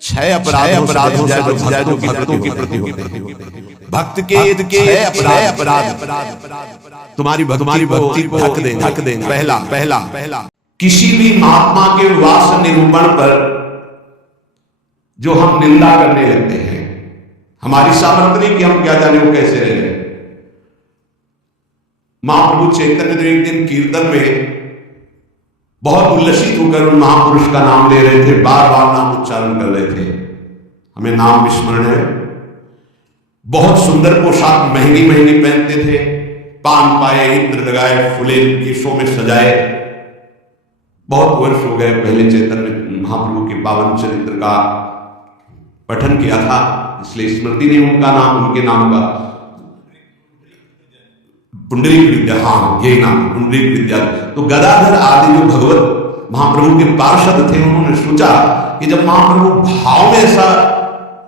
छह अपराध हो जाए जो भक्तों के प्रति होते हैं। भक्त के छह अपराध तुम्हारी भक्ति को ढक देंगे। पहला किसी भी महात्मा के वास निरूपण पर जो हम निंदा करने लगते हैं, हमारी सामर्थ्य नहीं कि हम क्या जाने वो कैसे रह रहे। महाप्रभु चैतन्य देव एक दिन कीर्तन में बहुत उल्लसित होकर उन महापुरुष का नाम ले रहे थे, बार बार नाम उच्चारण कर रहे थे। हमें नाम विस्मरण है। बहुत सुंदर पोशाक महंगी पहनते थे, पान पाए, इत्र लगाए, फूले केशों में सजाए। बहुत वर्ष हो गए पहले चैतन्य महाप्रभु के पावन चरित्र का पठन किया था, इसलिए स्मृति नहीं उनका नाम, उनके नाम का पुंडरीक विद्या, हाँ ये नाम पुंडरीक विद्या। तो गदाधर आदि जो भगवत महाप्रभु के पार्षद थे, उन्होंने सोचा कि जब महाप्रभु भाव में ऐसा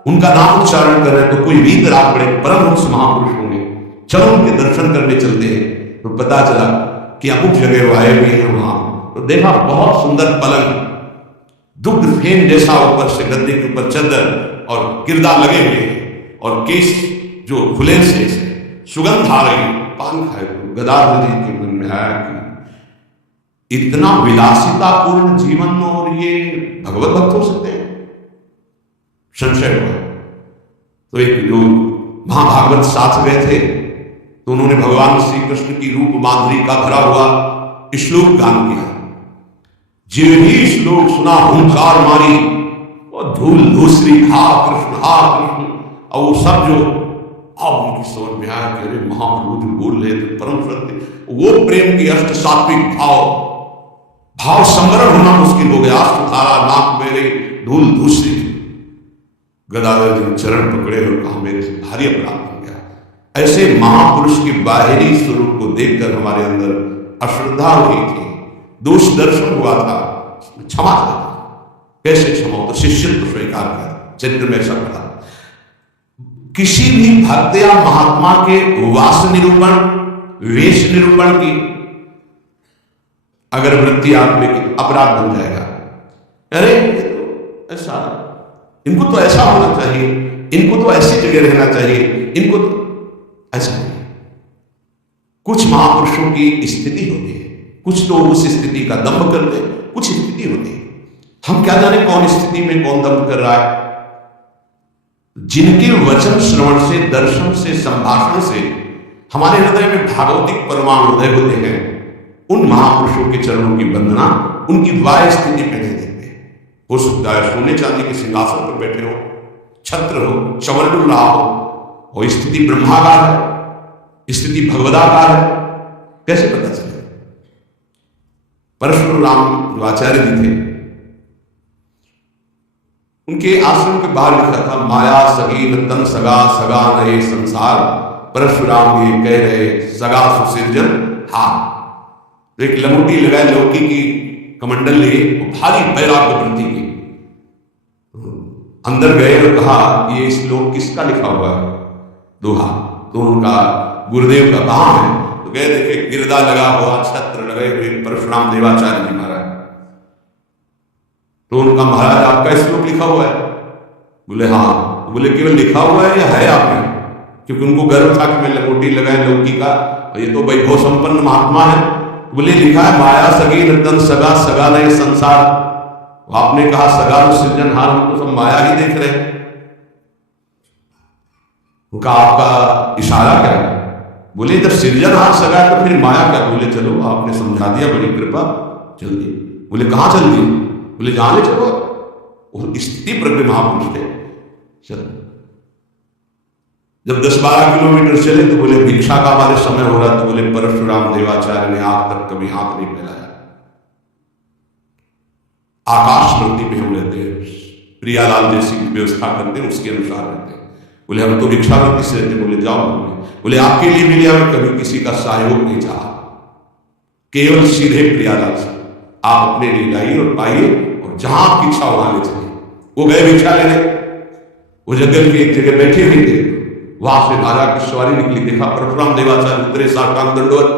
उनका नाम उच्चारण कर रहे हैं तो कोई वीतराग बड़े परमहंस महापुरुष होंगे, चलो उनके दर्शन करने चलते हैं। तो पता चला कि अमुक जगह वो आए हुए हैं वहां। तो देखा बहुत सुंदर पलंग, दुग्ध फेन जैसा, ऊपर से गद्दे के ऊपर चद्दर और गिरदा लगे हुए और केस जो खुले से सुगंध आ रही, पान खाए। गदाधर जी के मन में आया कि इतना विलासितापूर्ण जीवन और ये भगवत भक्त हो सकते हैं, संशय हुआ। तो एक जो महाभागवत साथ गए थे तो उन्होंने भगवान श्री कृष्ण की रूप माधुरी का भरा हुआ श्लोक गान किया। जिन ही श्लोक सुना हुंकार मारी और धूल धूसरी हा कृष्ण, और वो सब जो अब उनकी समझ में आया कि अरे महाप्रभु जो बोल रहे थे परम सत्य, वो प्रेम की अष्ट सात्विक भाव संवरण होना मुश्किल हो गया। अष्टधारा नाक मेरे धूल धूसरी। गदाधर जी चरण पकड़े और कहा मेरे से भारी अपराध हो गया। ऐसे महापुरुष के बाहरी स्वरूप को देखकर हमारे अंदर अश्रद्धा हुई थी, दोष दर्शन हुआ था, क्षमा था। कैसे क्षमा हो? तो शिष्यत्व स्वीकार कर, चरित्र में ऐसा पढ़ा। किसी भी भक्त या महात्मा के वास निरूपण, वेश निरूपण की अगर वृत्ति आप में अपराध बन जाएगा। अरे ऐसा, इनको तो ऐसा होना चाहिए, इनको तो ऐसी जगह रहना चाहिए, इनको तो ऐसा नहीं। कुछ महापुरुषों की स्थिति होती है, कुछ तो उस स्थिति का दम्भ करते हैं, कुछ स्थिति होती है। हम क्या जाने कौन स्थिति में कौन दम्भ कर रहा है। जिनके वचन श्रवण से, दर्शन से, संभाषण से हमारे हृदय में भागवतिक परमाणु उदय होते हैं, उन महापुरुषों के चरणों की वंदना उनकी वाय स्थिति पे नहीं देखते। हो सकता है सोने चांदी के सिंहासन पर बैठे हो, छत्र हो, चमल डुल रहा हो, और स्थिति ब्रह्माकार है, स्थिति भगवदाकार है, कैसे पता चले? परशुराम जो आचार्य जी थे, उनके आश्रम के बाहर लिखा था माया सगी न तन सगा, सगा नए संसार, परशुराम ये कह रहे सगा सुसिर्जन हार। तो एक लमुटी लगाए लौकी की कमंडल लिए, भारी वैराग्य वृत्ति की, अंदर गए और कहा ये श्लोक किसका लिखा हुआ है? दोहा। तो उनका गुरुदेव का कहाँ है? तो गए देखे गिरदा लगा हुआ, छत्र लगे हुए, परशुराम देवाचार्य जी महाराज। तो उनका महाराज आपका श्लोक लिखा हुआ है? बोले हाँ। बोले केवल लिखा हुआ है या है आपने? क्योंकि उनको गर्व था कि मैं लंगोटी लगाए लौकी का, और ये तो वैभव संपन्न महात्मा है। बोले लिखा है माया सगी नर्तन सगा, सगा नए संसार। आपने कहा सगा सृजनहार, हम तो सब माया ही देख रहे हैं। उनका आपका इशारा क्या है? बोले जब सृजनहार सगा है तो फिर माया क्या? बोले चलो आपने समझा दिया, बड़ी कृपा, चल दी। बोले कहाँ चल दी? बोले जाने चलो। और स्थिति प्रज्ञ महापुरुष थे। चलो जब 10-12 किलोमीटर चले तो बोले भिक्षा का हमारे समय हो रहा। तो बोले परशुराम देवाचार्य ने आज तक कभी हाथ नहीं फैलाया। आकाश वृत्ति में हम रहते हैं, प्रियालाल जैसी व्यवस्था करते हैं, उसके अनुसार रहते हैं। बोले हम तो भिक्षा वृत्ति से रहते। बोले जाओ। बोले आपके लिए भी लिया, कभी किसी का सहयोग नहीं चाहा, केवल सीधे प्रियालाल से आप अपने लिए लाइए और पाइए, और जहां आपकी इच्छा वहां ले चलिए। वो गए भिक्षा लेने, वो जंगल की एक जगह बैठे हुए थे, वहां से राजा की सवारी निकली। देखा परशुराम देवाचार्य उतरे, साष्टांग दंडवत,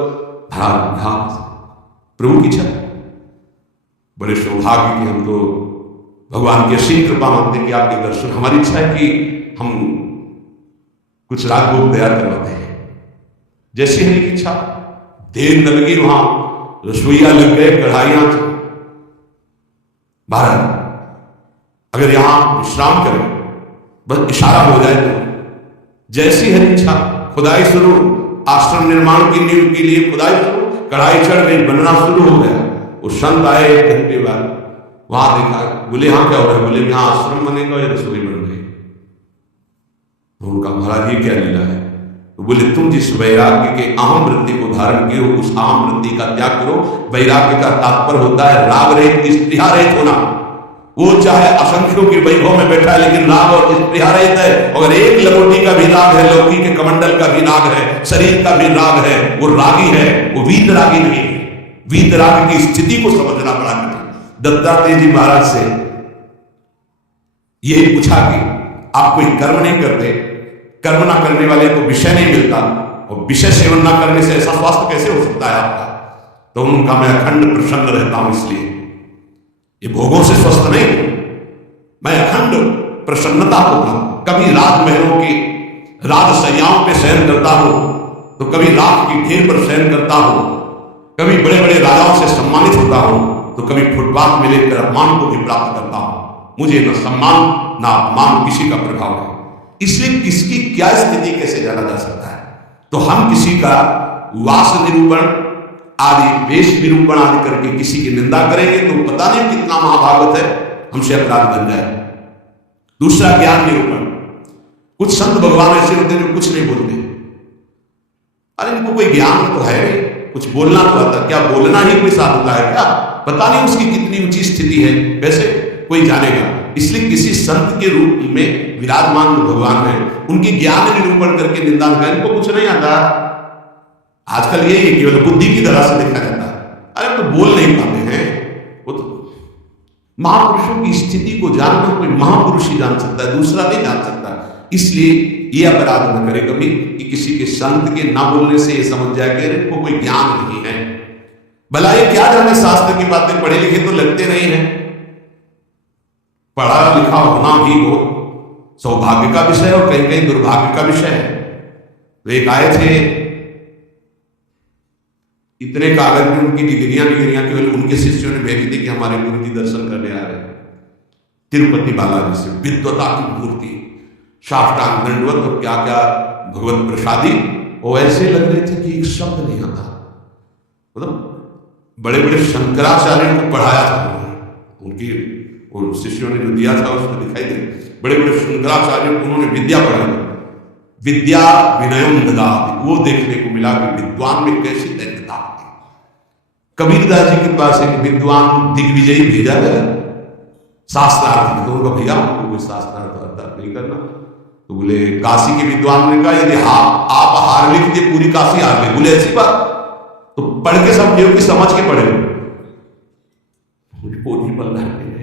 प्रभु की इच्छा। बड़े सौभाग्य की हम तो भगवान की असीम कृपा मांगते कि आपके दर्शन, हमारी इच्छा है कि हम कुछ राग भोग तैयार करवाते हैं। जैसी हरि की इच्छा, देर न लगी, वहां रसोईया लग गए, कढ़ाइयां बाहर, अगर यहां विश्राम करें, बस इशारा हो जाए तो जैसी हरि इच्छा, खुदाई शुरू, आश्रम निर्माण की नींव के लिए खुदाई शुरू, कढ़ाई चढ़ गई, बनना शुरू हो गया। वो संत आए 1 घंटे बाद, वहां देखा, बोले हाँ क्या हो रहा है? बोले यहाँ आश्रम बनेगा या रसोई बन रही? तो उनका महाराज ये क्या लीला है? तो बोले तुम जिस वैराग्य के अहम वृत्ति को धारण किए हो, उस अहम वृत्ति का त्याग करो। वैराग्य का तात्पर्य होता है राग रहित, स्पृहा रहित होना। वो चाहे असंख्यों के वैभव में बैठा है, लेकिन राग और स्पृहा रहित है। अगर एक लंगोटी का भी राग है, लौकी के कमंडल का भी राग है, शरीर का भी राग है, वो रागी है, वो वीतरागी नहीं है। वीतराग की स्थिति को समझना बड़ा कठिन। दत्तात्रेय जी महाराज से यही पूछा कि आप कोई कर्म नहीं करते, कर्म ना करने वाले को विषय नहीं मिलता, और विषय सेवन ना करने से ऐसा स्वास्थ्य कैसे हो सकता है आपका? तो उनका मैं अखंड प्रसन्न रहता हूं, इसलिए ये भोगों से स्वस्थ नहीं, मैं अखंड प्रसन्नता होता हूं। कभी राजमहलों की राजशैयाओं पे शयन करता हूं, तो कभी रात की ढेर पर शयन करता हूं, कभी बड़े बड़े राजाओं से सम्मानित होता हूं, तो कभी फुटपाथ में लेकर अपमान को भी प्राप्त करता हूं। मुझे न सम्मान न अपमान किसी का प्रभाव है। इसलिए किसकी क्या स्थिति कैसे जाना जा सकता है? तो हम किसी का वास निरूपण आदि, वेश निरूपण आदि करके किसी की निंदा करेंगे तो पता नहीं कितना महाभागवत है, हमसे अपराध बन जाए। दूसरा, ज्ञान निरूपण। कुछ संत भगवान ऐसे होते हैं जो कुछ नहीं बोलते। अरे इनको कोई ज्ञान तो है नहीं, कुछ बोलना तो आता, क्या बोलना ही कोई साथ होता है क्या? पता नहीं उसकी कितनी ऊंची स्थिति है, वैसे कोई जानेगा। इसलिए किसी संत के रूप में विराजमान जो भगवान है, उनकी ज्ञान निरूपण करके निंदा करें, इनको कुछ नहीं आता। आजकल ये केवल बुद्धि की तरह से देखा जाता है। अरे तो बोल नहीं पाते हैं, वो तो महापुरुषों की स्थिति को जानना कोई महापुरुष ही जान सकता है, दूसरा नहीं जान सकता। इसलिए ये अपराध न करे कभी कि किसी के संत के ना बोलने से ये समझ जाए कि इनको कोई ज्ञान नहीं है। भला ये क्या जाने शास्त्र की बातें, पढ़े लिखे तो लगते नहीं है। पढ़ा लिखा होना भी बहुत सौभाग्य का विषय और कहीं कहीं दुर्भाग्य का विषय है। तो एक आए थे, इतने कागज में उनकी डिग्रियां केवल उनके शिष्यों ने भेजी थी कि हमारे गुरु जी दर्शन करने आ रहे हैं। तिरुपति बालाजी से विद्वता की मूर्ति, साष्टांग दंडवत और क्या क्या भगवत प्रसादी, वो ऐसे लग रहे थे कि एक शब्द नहीं आता। मतलब बड़े बड़े शंकराचार्यों को पढ़ाया था उनकी उन शिष्यों ने जो दिया था उसमें दिखाई दे। बड़े बड़े शंकराचार्यों को उन्होंने विद्या पढ़ाई, विद्या विनयम ददाति, वो देखने को मिला कि विद्वान में कैसी दैन्यता होती। कबीरदास जी के पास एक विद्वान दिग्विजयी भेजा गया शास्त्रार्थ, तो उनका भैया हमको कोई शास्त्रार्थ नहीं करना। तो बोले काशी के विद्वान ने कहा यदि आप हार लिख दिए पूरी काशी हार गई। बोले ऐसी बात, तो पढ़ के समझे कि समझ के पढ़े?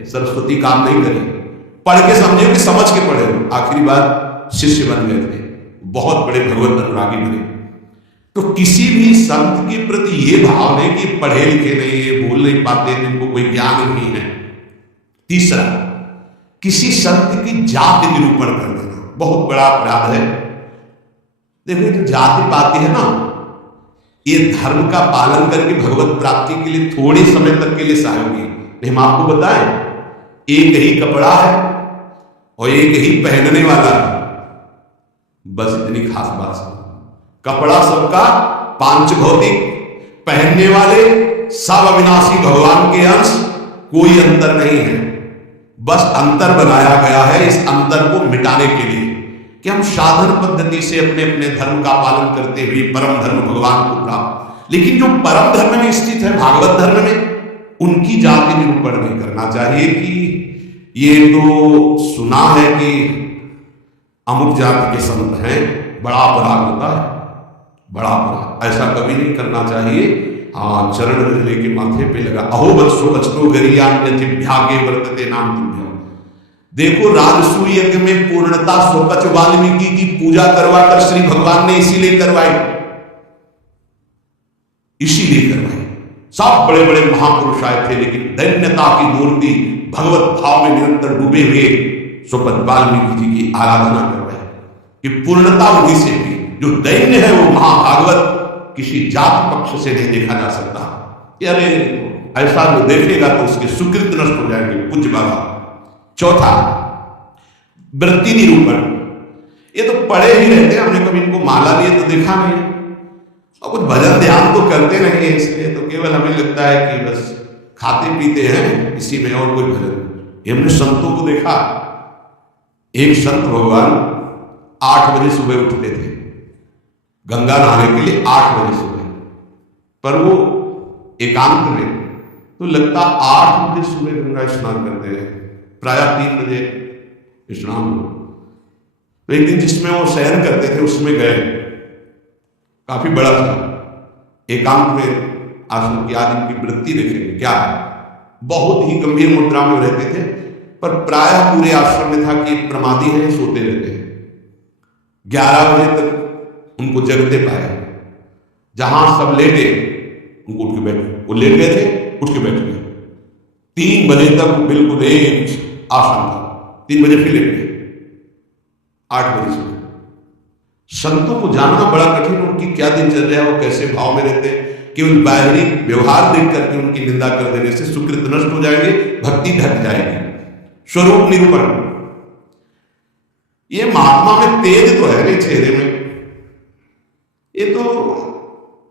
सरस्वती काम नहीं करी, पढ़ के समझे कि समझ के पढ़े। आखिरी बार शिष्य बन गए थे, बहुत बड़े भगवत अनुरागी बने। तो किसी भी संत के प्रति ये भाव नहीं कि पढ़े लिखे नहीं है, बोल नहीं पाते, जिनको कोई ज्ञान नहीं है। तीसरा, किसी संत की जाति निरूपण कर देना बहुत बड़ा अपराध है। देखो जो जाति पाती है ना, ये धर्म का पालन करके भगवत प्राप्ति के लिए थोड़े समय तक के लिए सहयोगी। हम आपको बताएं, एक ही कपड़ा है और एक ही पहनने वाला है, बस इतनी खास बात है। कपड़ा सबका पांच भौतिक, पहनने वाले सब अविनाशी भगवान के अंश, कोई अंतर नहीं है। बस अंतर बनाया गया है इस अंतर को मिटाने के लिए कि हम साधन पद्धति से अपने अपने धर्म का पालन करते हुए परम धर्म भगवान को प्राप्त। लेकिन जो परम धर्म में स्थित है, भागवत धर्म में, उनकी जाति निरूपण नहीं करना चाहिए कि ये तो सुना है कि अमुक जाति के संत हैं, बड़ा अपराध होता है, बड़ा अपराध। ऐसा कभी नहीं करना चाहिए। हाँ, चरण रजले के माथे पे लगा, अहो वत्सो वचनो गरियान्यतिभ्यागे वर्तते नाम तुभ्यम्। देखो राजसूय यज्ञ में पूर्णता स्वपच वाल्मीकि की पूजा करवाकर श्री भगवान ने इसीलिए करवाई, इसीलिए करवाई। सब बड़े बड़े महापुरुष आए थे, लेकिन दैन्यता की मूर्ति भगवत भाव में निरंतर डूबे हुए सुपद वाल्मीकि जी की आराधना कर रहे हैं कि पूर्णता उन्हीं से हुई। जो दैन्य है वो महाभागवत किसी जात पक्ष से नहीं देखा जा सकता कि अरे ऐसा जो देखेगा तो उसके सुकृत नष्ट हो जाएंगे। पूज्य बाबा। चौथा, वृत्ति निरूपण। ये तो पढ़े ही रहते हैं, हमने कभी इनको माला लिए तो देखा नहीं और कुछ भजन ध्यान तो करते नहीं है, इसलिए तो केवल हमें लगता है कि बस खाते पीते हैं इसी में और कोई भजन। ये हमने संतों को देखा। एक संत भगवान 8 बजे सुबह उठते थे गंगा नहाने के लिए, 8 बजे सुबह, पर वो एकांत में तो लगता 8 बजे सुबह गंगा स्नान करते हैं, प्रायः 3 बजे स्नान हो। तो एक दिन जिसमें वो शयन करते थे उसमें गए, काफी बड़ा था, एकांत में आश्रम की आज इनकी वृत्ति देखेंगे क्या है। बहुत ही गंभीर मुद्रा में रहते थे, पर प्रायः पूरे आश्रम में था कि प्रमादी है, सोते रहते हैं। 11 बजे तक उनको जगते पाए, जहां सब लेटे उनको उठ के बैठे, वो लेट गए थे उठ के बैठ गए। 3 बजे तक बिल्कुल एक आसन था, 3 बजे फिर लेट गए, 8 बजे से। संतों को जानना बड़ा कठिन, उनकी क्या दिनचर्या है, वो कैसे भाव में रहते हैं। केवल बाहरी व्यवहार देख करके उनकी निंदा कर देने से सुकृत नष्ट हो जाएंगे, भक्ति ढक जाएगी। स्वरूप निरूपण, ये महात्मा में तेज तो है नहीं चेहरे में, ये तो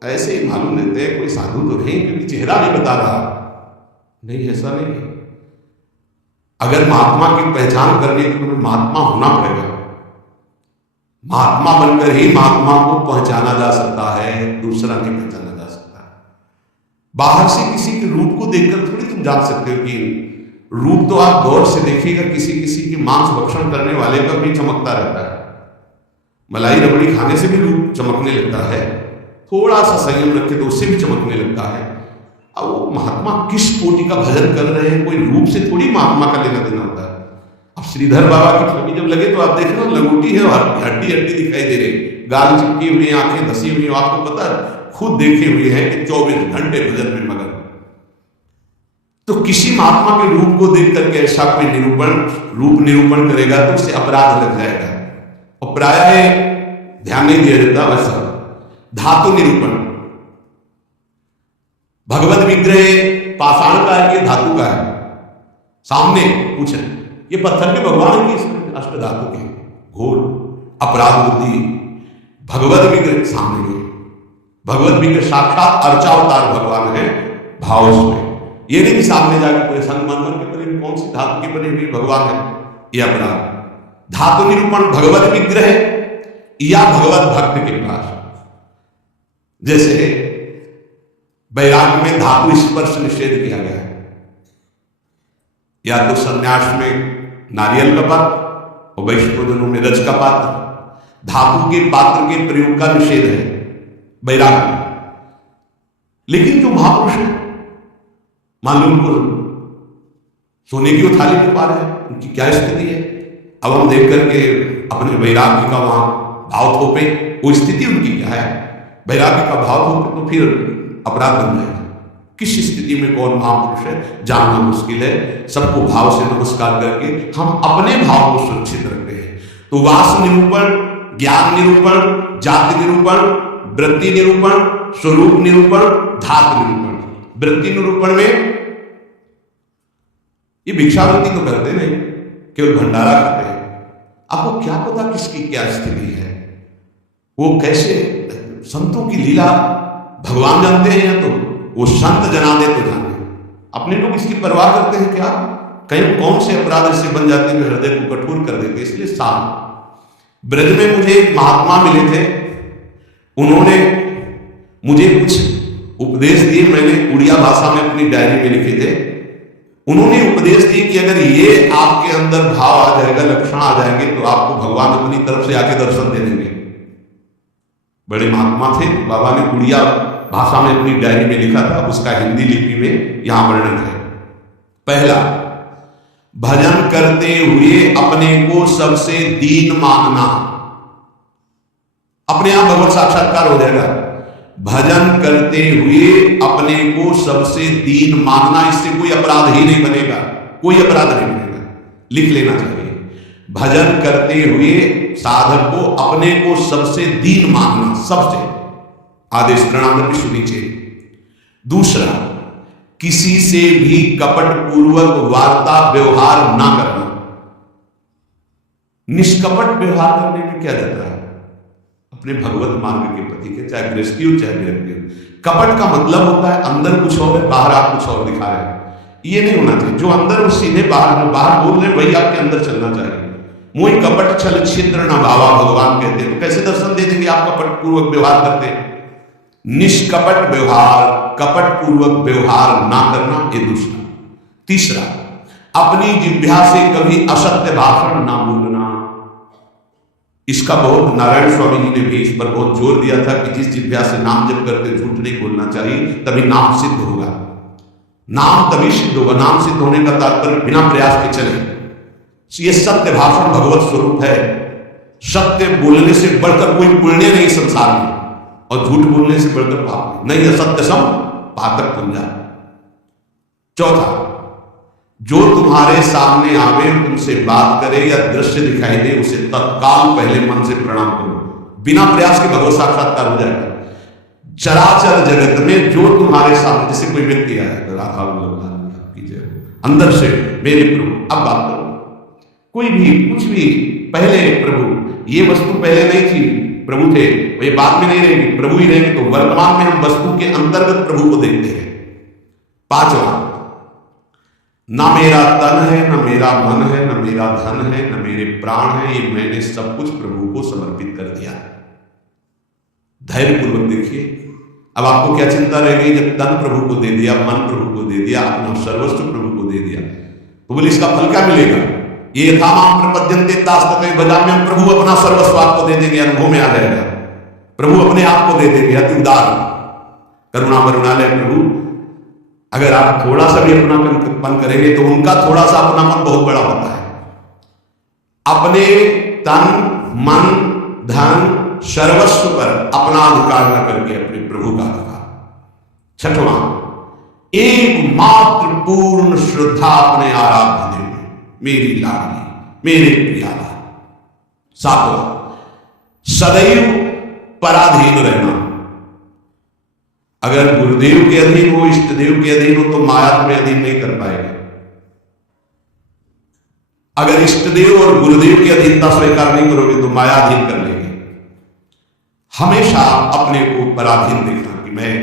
ऐसे ही मालूम देते हैं कोई साधु तो नहीं, क्योंकि चेहरा नहीं बता रहा। नहीं, ऐसा नहीं है। अगर महात्मा की पहचान करनी है तो तुम्हें महात्मा होना पड़ेगा। महात्मा बनकर ही महात्मा को पहचाना जा सकता है, दूसरा नहीं पहचाना जा सकता। बाहर से किसी के रूप को देखकर थोड़ी तुम जान सकते हो कि रूप तो आप गौर से देखिएगा, किसी किसी की मांस भक्षण करने वाले का भी चमकता रहता है, मलाई रबड़ी खाने से भी रूप चमकने लगता है, थोड़ा सा संयम रखे तो उससे भी चमकने लगता है। अब वो महात्मा किस कोटि का भजन कर रहे हैं, कोई रूप से थोड़ी महात्मा का लेना देना होता है। अब श्रीधर बाबा की छवि जब लगे तो आप देख रहे हो लंगोटी है और हड्डी हड्डी दिखाई दे रही, गाल चिपकी हुई, आंखें धसी हुई, आपको पता है, खुद देखे हुए हैं कि 24 घंटे भजन में मगन। तो किसी महात्मा के रूप को देख करके ऐसा कोई रूप निरूपण करेगा तो उससे अपराध लग जाएगा, और प्रायः ध्यान नहीं दिया जाता वैसा। धातु निरूपण, भगवत विग्रह पाषाण का है कि धातु का है, सामने पूछे ये पत्थर के भगवान की अष्ट धातु के, घोर अपराध बुद्धि। भगवत विग्रह सामने गए, भगवत विग्रह साक्षात अर्चावतार भगवान है, भाव उसमें ये नहीं कि सामने जाकर पूरे संगमरमर के बने कौन सी धातु के बने हुए भगवान है, ये अपराध। धातु निरूपण भगवत विग्रह या भगवत भक्त के पास, जैसे वैराग्य में धातु स्पर्श निषेध किया गया है, या तो संन्यास में नारियल का पात्र और वैष्णोजनों में रज का पात्र, धातु के पात्र के प्रयोग का निषेध है वैराग्य में। लेकिन जो महापुरुष है, मान लो उनको सोने की वो थाली में पा रहे हैं, उनकी क्या स्थिति है, अब हम देख करके अपने वैराग्य का वहां भाव थोपे, वो स्थिति उनकी क्या है, वैराग्य का भाव थोपे तो फिर अपराध बन जाएगा। किस स्थिति में कौन महापुरुष है जानना मुश्किल है। सबको भाव से नमस्कार करके हम अपने भाव को सुरक्षित रखते हैं। तो वास निरूपण, ज्ञान निरूपण, जाति निरूपण, वृत्ति निरूपण, स्वरूप निरूपण, धातु निरूपण। वृत्ति निरूपण में ये भिक्षावृत्ति तो करते नहीं, केवल भंडारा करते हैं। आपको क्या पता किसकी क्या स्थिति है, वो कैसे, संतों की लीला भगवान जानते हैं या तो वो संत जना दे तो जाने, अपने लोग इसकी परवाह करते हैं क्या? कहीं कौन से अपराध से बन जाते हैं हृदय को कठोर कर देते। इसलिए साफ ब्रज में मुझे एक महात्मा मिले थे, उन्होंने मुझे कुछ उपदेश दिए, मैंने उड़िया भाषा में अपनी डायरी में लिखे थे। उन्होंने उपदेश दिए कि अगर ये आपके अंदर भाव आ जाएगा, लक्षण आ जाएंगे, तो आपको भगवान अपनी तरफ से आके दर्शन दे देंगे। बड़े महात्मा थे, बाबा ने उड़िया भाषा में अपनी डायरी में लिखा था, उसका हिंदी लिपि में यहां वर्णन है। पहला, भजन करते हुए अपने को सबसे दीन मानना, अपने आप भगवत साक्षात्कार हो जाएगा। भजन करते हुए अपने को सबसे दीन मानना, इससे कोई अपराध ही नहीं बनेगा, कोई अपराध नहीं बनेगा, लिख लेना चाहिए। भजन करते हुए साधक को अपने को सबसे दीन मानना, सबसे आदेश प्रणाम भी सुनी चाहिए। दूसरा, किसी से भी कपट पूर्वक वार्ता व्यवहार ना करना। निष्कपट व्यवहार करने में क्या जाता है? अपने भगवत मार्ग के प्रति के, चाहे गृहस्थी हो चाहे गृहस्थी हो। कपट का मतलब होता है अंदर कुछ और है, बाहर आप कुछ और दिखा रहे हैं। ये नहीं होना चाहिए। जो अंदर वो सीधे बाहर बोल रहे वही आपके अंदर चलना चाहिए। मोहि कपट छल छिद्र न भावा, भगवान कहते हैं। तो कैसे दर्शन दे देंगे आप कपट पूर्वक व्यवहार करते हैं? निष्कपट व्यवहार, कपट पूर्वक व्यवहार ना करना, ये दूसरा। तीसरा, अपनी जिह्वा से कभी असत्य भाषण ना बोलना। इसका बहुत नारायण स्वामी जी ने भी इस पर बहुत जोर दिया था कि जिस जिह्वा से नाम जप करके झूठ नहीं बोलना चाहिए, तभी नाम सिद्ध होगा। नाम तभी सिद्ध होगा। नाम सिद्ध होने का तात्पर्य बिना प्रयास के चले। ये सत्य भाषण भगवत स्वरूप है। सत्य बोलने से बढ़कर कोई पुण्य नहीं संसार में, और झूठ बोलने से बढ़कर पाप नहीं। असत्य सम पातक पुंजा। चौथा, जो तुम्हारे सामने आवे, तुमसे बात करे या दृश्य दिखाई दे, उसे तत्काल पहले मन से प्रणाम करो। बिना प्रयास के भगवत साक्षात्कार हो जाएगा। चराचर जगत में जो तुम्हारे सामने, जैसे कोई व्यक्ति आया, राधा कीजिए अंदर से, मेरे प्रभु, अब बात करो। कोई भी कुछ भी, पहले प्रभु, ये वस्तु पहले नहीं थी, प्रभु थे, ये बाद में नहीं रहेगी, प्रभु ही रहेंगे। तो वर्तमान में हम वस्तु के अंतर्गत प्रभु को देखते हैं। पांचवा, ना मेरा तन है, ना मेरा मन है, ना मेरा धन है, ना मेरे प्राण है, ये मैंने सब कुछ प्रभु को समर्पित कर दिया। धैर्य पूर्वक देखिए। अब आपको क्या चिंता रह गई? जब तन प्रभु को दे दिया, मन प्रभु को दे दिया, अपना सर्वस्व प्रभु को दे दिया, तो बोले इसका फल क्या मिलेगा? ये था माम प्रपद्यन्ते तास्तते भजाम्यहम्। प्रभु अपना सर्वस्व आपको दे देंगे, अनुभव में आ जाएगा। प्रभु अपने आप को दे देंगे। अति उदार, करुणा करुणालय प्रभु। अगर आप थोड़ा सा भी अपनापन करेंगे तो उनका थोड़ा सा अपनापन बहुत बड़ा होता है। अपने तन, मन, धन, सर्वस्व पर अपना अधिकार न करके अपने प्रभु का अधिकार। छठवां, एकमात्र पूर्ण श्रद्धा अपने आराध्य देव में, मेरी लाडली, मेरे प्रियाला। सातवां, सदैव पराधीन रहना। अगर गुरुदेव के अधीन हो, इष्ट देव के अधीन हो, तो माया तुम्हें अधीन नहीं कर पाएगा। अगर इष्ट देव और गुरुदेव की अधीनता स्वीकार नहीं करोगे तो माया अधीन कर लेंगे। हमेशा अपने को पराधीन देखना कि मैं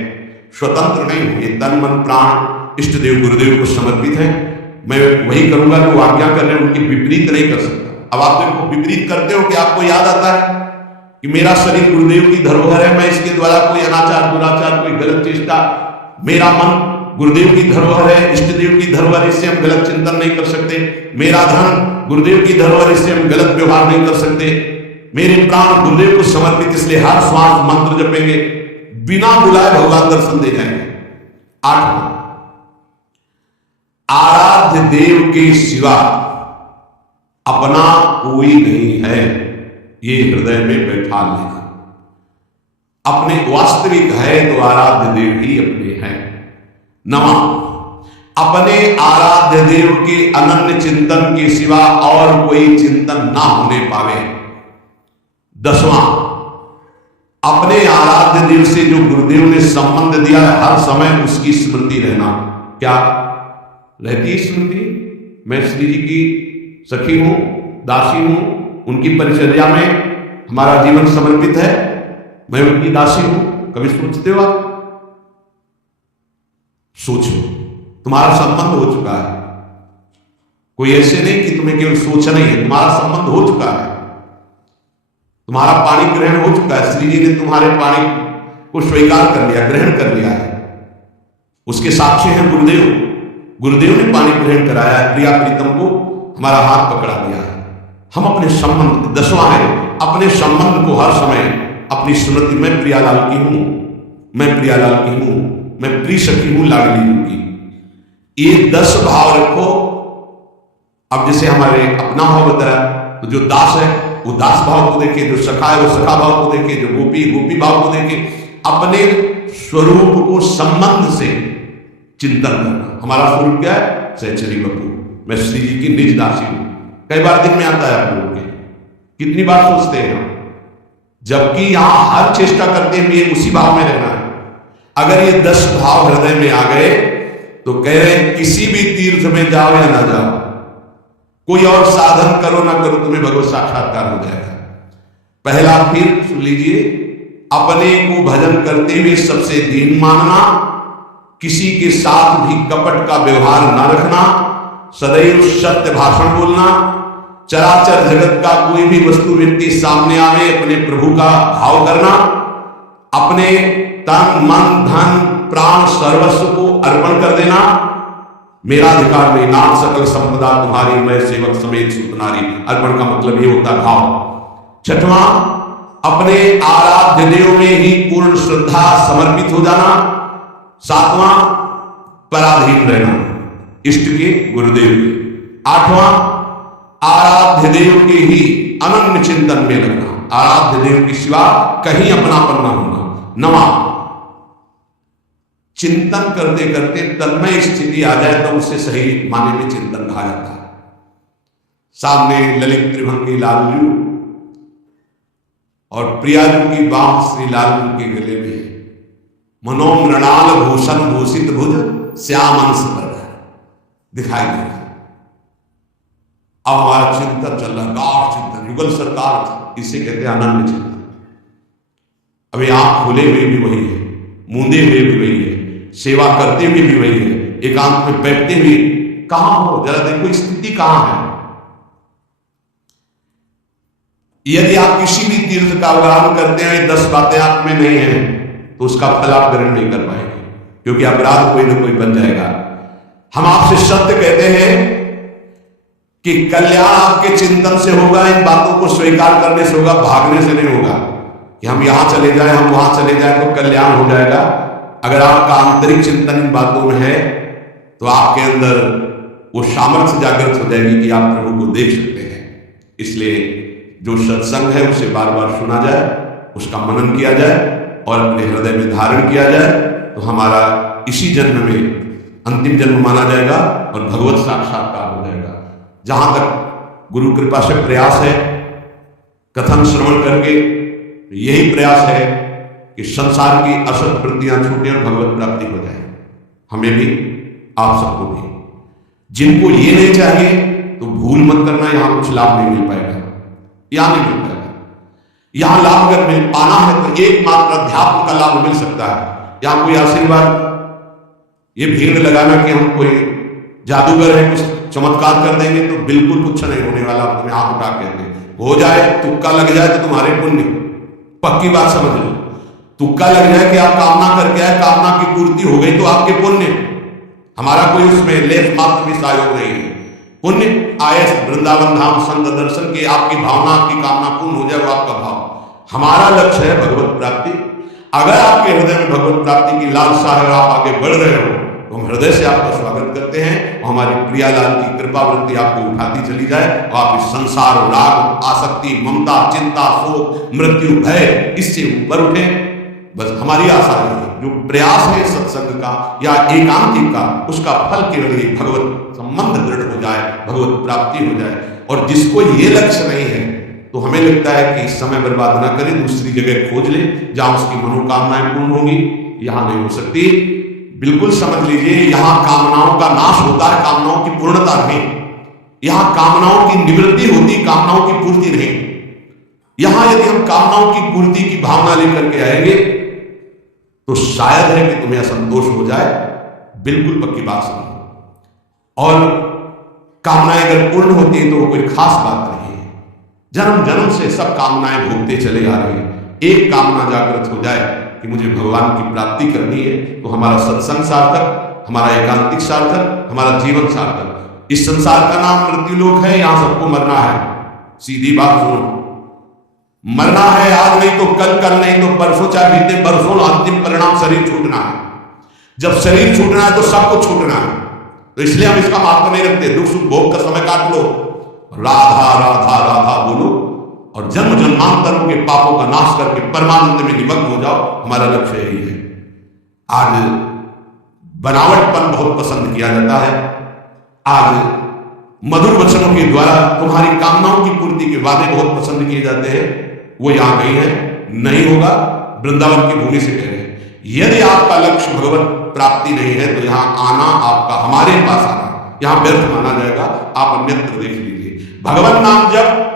स्वतंत्र नहीं हूं। ये तन मन प्राण इष्ट देव गुरुदेव को समर्पित है। मैं वही करूंगा जो आज्ञा कर रहे हैं, उनकी विपरीत नहीं कर सकता। अब आप देखो, विपरीत करते हो कि आपको याद आता है कि मेरा शरीर गुरुदेव की धरोहर है, मैं इसके द्वारा कोई अनाचार, दुराचार, कोई गलत चेष्टा, मेरा मन गुरुदेव की धरोहर है, इष्ट देव की धरोहर, इससे हम गलत चिंतन नहीं कर सकते। मेरा धन गुरुदेव की धरोहर, इससे हम गलत व्यवहार नहीं कर सकते। मेरे प्राण गुरुदेव को समर्पित, इसलिए हर श्वास मंत्र जपेंगे, बिना बुलाए भगवान दर्शन दे जाएंगे। आठवां, आराध्य देव के सिवा अपना कोई नहीं है, ये हृदय में बैठा लेना। अपने वास्तविक है तो आराध्य देव ही अपने हैं। नवा, अपने आराध्य देव के अनन्य चिंतन के सिवा और कोई चिंतन ना होने पावे। दसवां, अपने आराध्य देव से जो गुरुदेव ने संबंध दिया है, हर समय उसकी स्मृति रहना। क्या रहती स्मृति? मैं श्री जी की सखी हूं, दासी हूं, उनकी परिचर्या में हमारा जीवन समर्पित है, मैं उनकी दासी हूं। कभी सोचते हो आप? सोचो, तुम्हारा संबंध हो चुका है। कोई ऐसे नहीं कि तुम्हें केवल सोचना ही है, तुम्हारा संबंध हो चुका है। तुम्हारा पाणी ग्रहण हो चुका है। श्री जी ने तुम्हारे पाणी को स्वीकार कर लिया, ग्रहण कर लिया है। उसके साक्षी हैं गुरुदेव। गुरुदेव ने पाणी ग्रहण कराया है, प्रिया प्रीतम को हमारा हाथ पकड़ा दिया है। हम अपने संबंध, दसवां है, अपने संबंध को हर समय अपनी स्मृति में, प्रियालाल की हूं, मैं प्रियालाल की हूं, मैं प्रिय सखी हूं लाडली हूं की। ये 10 भाव रखो। अब जैसे हमारे अपना भाव बताया, तो जो दास है वो दास भाव को देखे, जो सखा है वो सखा भाव को देखे, जो गोपी गोपी भाव को देखे। अपने स्वरूप को संबंध से चिंतन करना। हमारा स्वरूप क्या है? सहचरी बपू, मैं श्री जी की निज दासी हूं। कई बार दिन में आता है आप लोगों के, कितनी बार सोचते हैं हम, जबकि यहां हर चेष्टा करते हुए उसी भाव में रहना है। अगर ये 10 भाव हृदय में आ गए तो कह रहे हैं किसी भी तीर्थ में जाओ या ना जाओ, कोई और साधन करो ना करो, तुम्हें भगवत साक्षात्कार हो जाएगा। पहला, फिर सुन लीजिए, अपने को भजन करते हुए सबसे दीन मानना, किसी के साथ भी कपट का व्यवहार ना रखना, सदैव सत्य भाषण बोलना, चराचर जगत का कोई भी वस्तु व्यक्ति सामने आवे अपने प्रभु का भाव करना, अपने तन मन धन प्राण सर्वस्व को अर्पण कर देना, मेरा अधिकार में नाम सकल संपदा तुम्हारी, मैं सेवक समेत सुतनारी। अर्पण का मतलब ये होता भाव। छठवां, अपने आराध्य देव में ही पूर्ण श्रद्धा समर्पित हो जाना। सातवां, पराधीन रहना इष्ट के, गुरुदेव के। आठवां, आराध्य देव के ही अनन्य चिंतन में लगना, आराध्य देव के सिवा कहीं अपनापन न होना। नवा, चिंतन करते करते तन्मय स्थिति आ जाए तो उसे सही माने में चिंतन कहा जाता है। सामने ललित त्रिभंगी लालजू और प्रियाजू की बाह श्री लालजू के गले में, मनोमृणाल भूषण भूषित भुज श्याम अंश पर दिखाई दे रहा। अब हमारा चिंतन चल रहा, गाढ़ चिंतन, युगल सरकार, इसे कहते हैं अनन्य चिंतन। अभी आंख खुले हुए भी वही है, मूंदे हुए भी वही है, सेवा करते हुए भी वही है, एकांत में बैठते हुए कहां हो, जरा देखो स्थिति कहां है। यदि आप किसी भी तीर्थ का अवगाहन करते हैं 10 बातें आप में नहीं है तो उसका फल आप ग्रहण नहीं कर पाएंगे, क्योंकि अपराध कोई ना कोई बन जाएगा। हम आपसे सत्य कहते हैं कि कल्याण आपके चिंतन से होगा, इन बातों को स्वीकार करने से होगा, भागने से नहीं होगा कि हम यहां चले जाएं हम वहां चले जाएं तो कल्याण हो जाएगा। अगर आपका आंतरिक चिंतन इन बातों में है तो आपके अंदर वो सामर्थ्य जागृत हो जाएगी कि आप प्रभु को देख सकते हैं। इसलिए जो सत्संग है उसे बार बार सुना जाए, उसका मनन किया जाए और अपने हृदय में धारण किया जाए तो हमारा इसी जन्म में अंतिम जन्म माना जाएगा और भगवत साक्षात्कार हो जाएगा। जहां तक गुरु कृपा से प्रयास है, कथन श्रवण करके यही प्रयास है कि संसार की असत वृत्तियां छूटे और भगवत प्राप्ति हो जाए। हमें भी, आप सबको भी। जिनको ये नहीं चाहिए तो भूल मत करना, यहां कुछ लाभ नहीं मिल पाएगा, यहां नहीं मिल पाएगा। यहां लाभ अगर मिल पाना है तो एकमात्र अध्यात्म का लाभ मिल सकता है। यहां कोई आशीर्वाद, ये भीड़ लगाना कि हम कोई जादूगर है कुछ चमत्कार कर देंगे तो बिल्कुल कुछ नहीं होने वाला। तुम्हें हाथ उठा कहते हैं, हो जाए तुक्का लग जाए तो तुम्हारे पुण्य, पक्की बात समझ लो। तुक्का लग जाए कि आप कामना करके आए, कामना की पूर्ति हो गई तो आपके पुण्य, हमारा कोई उसमें लेस मात्र भी सहयोग नहीं है। पुण्य आए वृंदावन धाम संत दर्शन के, आपकी भावना आपकी कामना पूर्ण हो जाए, वो आपका भाव। हमारा लक्ष्य है भगवत प्राप्ति। अगर आपके हृदय में भगवत प्राप्ति की लालसा है और आप आगे बढ़ रहे हो तो हम हृदय से आपका स्वागत करते हैं और हमारी प्रियालाल की कृपा वृत्ति आपको उठाती चली जाए और आप इस संसार, राग, आसक्ति, ममता, चिंता, शोक, मृत्यु, भय, इससे ऊपर उठे। बस हमारी आशा है, जो प्रयास है सत्संग का या एकांतिक का, उसका फल केवल ये भगवत संबंध दृढ़ हो जाए, भगवत प्राप्ति हो जाए। और जिसको ये लक्ष्य नहीं है तो हमें लगता है कि समय बर्बाद ना करें, दूसरी जगह खोज ले जहां उसकी मनोकामनाएं पूर्ण होंगी। यहां नहीं हो सकती। बिल्कुल समझ लीजिए, यहां कामनाओं का नाश होता है, कामनाओं की पूर्णता नहीं। यहां कामनाओं की निवृत्ति होती, कामनाओं की पूर्ति नहीं। यहां यदि हम कामनाओं की पूर्ति की भावना लेकर के आएंगे तो शायद है कि तुम्हें असंतोष हो जाए, बिल्कुल पक्की बात समझो। और कामनाएं अगर पूर्ण होती है तो वो कोई खास बात नहीं है। जन्म जन्म से सब कामनाएं भोगते चले आ रहे हैं। एक कामना जागृत हो जाए कि मुझे भगवान की प्राप्ति करनी है तो हमारा सत्संग सार्थक, हमारा एकांतिक सार्थक, हमारा जीवन सार्थक। इस संसार का नाम मृत्युलोक है, यहां सबको मरना है। सीधी बात सुनो, मरना है आज नहीं तो कल, कल नहीं तो परसों, चाहे बीते बरसों, अंतिम परिणाम शरीर छूटना है। जब शरीर छूटना है तो सबको छूटना है। तो इसलिए हम इसका महत्व नहीं रखते। दुख सुख भोग का समय काट लो, राधा राधा राधा बोलो और जन्म जन्म जन्मांतरों के पापों का नाश करके परमानंद में निमग्न हो जाओ। हमारा लक्ष्य यही है। आज बनावटपन बहुत पसंद किया जाता है। आज मधुर वचनों के द्वारा तुम्हारी कामनाओं की पूर्ति के वादे बहुत पसंद किए जाते हैं। वो यहां नहीं है, नहीं होगा। वृंदावन की भूमि से कह रहे हैं, यदि आपका लक्ष्य भगवत प्राप्ति नहीं है तो यहां आना, आपका हमारे पास आना यहां व्यर्थ माना जाएगा। आप अन्यत्र देख लीजिए। भगवत नाम जब,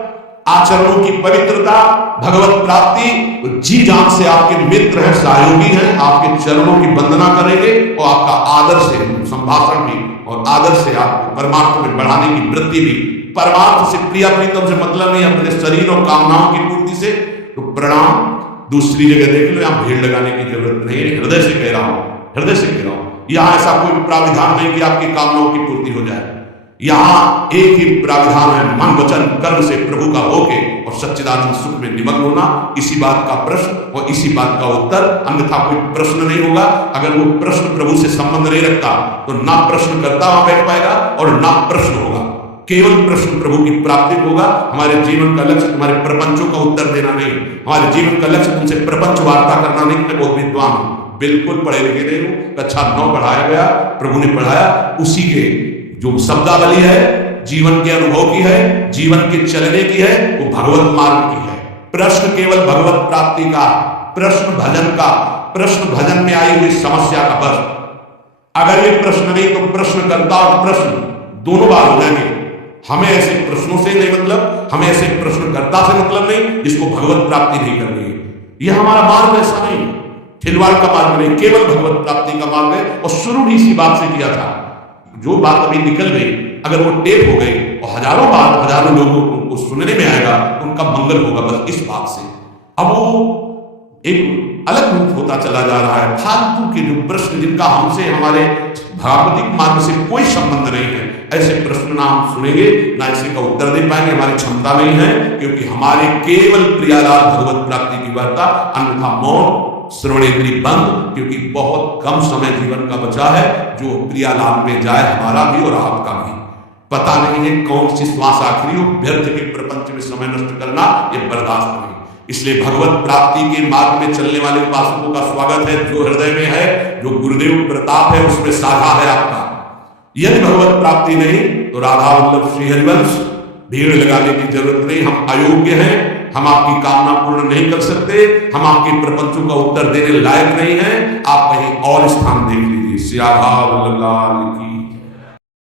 आचरणों की पवित्रता, भगवत प्राप्ति, तो जी जान से आपके मित्र हैं, सहयोगी हैं, आपके चरणों की वंदना करेंगे और आपका आदर से संभाषण भी और आदर से आपको परमार्थ में बढ़ाने की वृत्ति भी। परमार्थ से, प्रिया प्रीतम से मतलब नहीं, अपने शरीर और कामनाओं की पूर्ति से। तो प्रणाम, दूसरी जगह देख लो, यहां भीड़ लगाने की जरूरत नहीं है। हृदय से कह रहा हूं, हृदय से कह रहा हूं। यहां ऐसा कोई प्राविधान नहीं कि आपकी कामनाओं की पूर्ति हो जाए। यहां एक ही प्राविधान है, मन वचन कर्म से प्रभु का होके और सच्चिदानंद सुख में निमग्न होना। इसी बात का प्रश्न और इसी बात का उत्तर, अन्यथा कोई प्रश्न नहीं होगा। अगर वो प्रश्न प्रभु से संबंध नहीं रखता तो ना प्रश्न करता वहां बैठ पाएगा और ना प्रश्न होगा। केवल प्रश्न प्रभु की प्राप्ति होगा। हमारे जीवन का लक्ष्य तुम्हारे प्रपंचों का उत्तर देना नहीं, हमारे जीवन का लक्ष्य तुमसे प्रपंच वार्ता करना नहीं। मैं बहुत विद्वान हूं, बिल्कुल पढ़े लिखे नहीं हूं। कक्षा 9 पढ़ाया गया, प्रभु ने पढ़ाया, उसी के जो शब्दावली है, जीवन के अनुभव की है, जीवन के चलने की है, वो भगवत मार्ग की है। प्रश्न केवल भगवत प्राप्ति का, प्रश्न भजन का, प्रश्न भजन में आई हुई समस्या का। बस अगर ये प्रश्न नहीं तो प्रश्नकर्ता और प्रश्न दोनों बार हो जाएंगे। हमें ऐसे प्रश्नों से नहीं मतलब, हमें ऐसे प्रश्नकर्ता से मतलब नहीं जिसको भगवत प्राप्ति नहीं करनी है। यह हमारा मार्ग ऐसा नहीं, खिलवाड़ का मार्ग नहीं, केवल भगवत प्राप्ति का मार्ग है। और शुरू भी इसी बात से किया था। जो बात अभी निकल गई, अगर वो टेप हो गई और हजारों बार हजारों लोगों को सुनने में आएगा, उनका मंगल होगा बस इस बात से। अब वो एक अलग रूप होता चला जा रहा है। फालतू के जो प्रश्न जिनका हमसे, हमारे भागवतिक मार्ग से कोई संबंध नहीं है, ऐसे प्रश्न ना हम सुनेंगे, ना इसी का उत्तर दे पाएंगे। हमारी क्षमता नहीं है, क्योंकि हमारे केवल प्रियालाल भगवत प्राप्ति की वार्ता, अन्यथा मौन श्रवणेन्द्री बंद, क्योंकि बहुत कम समय जीवन का बचा है जो प्रियालाल में जाए, हमारा भी और आपका भी। पता नहीं है कौन सी श्वास आखिरी हो, व्यर्थ के प्रपंच में समय नष्ट करना ये बर्दाश्त नहीं। इसलिए भगवत प्राप्ति के मार्ग में चलने वाले उपासकों का स्वागत है। जो हृदय में है, जो गुरुदेव प्रताप है, उसमें साझा है आपका। यदि भगवत प्राप्ति नहीं तो राधा वल्लभ श्री हरिवंश, भीड़ लगाने की जरूरत नहीं। हम अयोग्य हैं, हम आपकी कामना पूर्ण नहीं कर सकते, हम आपके प्रपंचों का उत्तर देने लायक नहीं हैं। आप कहीं और स्थान देख लीजिए। श्री राधा वल्लभ लाल की।